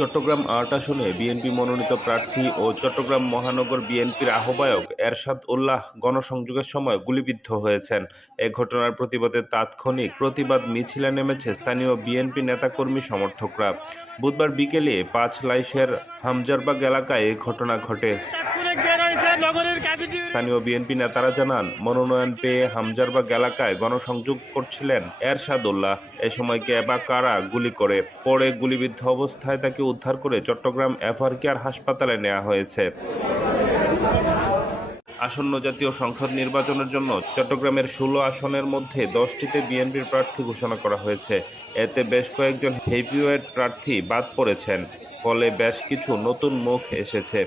চট্টগ্রাম ৮ আসনে বিএনপি মনোনীত প্রার্থী ও চট্টগ্রাম মহানগর বিএনপির আহ্বায়ক এরশাদ উল্লাহ গণসংযোগের সময় গুলিবিদ্ধ হয়েছেন। এ ঘটনার প্রতিবাদে তাৎক্ষণিক প্রতিবাদ মিছিলে নেমেছে স্থানীয় বিএনপি নেতাকর্মী সমর্থকরা। বুধবার বিকেলে পাঁচলাইশের হামজারবাগ এলাকায় এ ঘটনা ঘটে। স্থানীয় বিএনপি নেতারা জানান, মনোনয়ন পেয়ে হামজারবাগ এলাকায় গণসংযোগ করছিলেন এরশাদ উল্লাহ। এ সময় কে বা কারা গুলি করে। পরে গুলিবিদ্ধ অবস্থায় তাকে উদ্ধার করে চট্টগ্রাম এভারকেয়ার হাসপাতালে নেওয়া হয়েছে। আসন্ন জাতীয় সংসদ নির্বাচনের জন্য চট্টগ্রামের ১৬ আসনের মধ্যে ১০টিতে বিএনপির প্রার্থী ঘোষণা করা হয়েছে। এতে বেশ কয়েকজন হেভিওয়েট প্রার্থী বাদ পড়েছেন। ফলে বেশ কিছু নতুন মুখ এসেছে।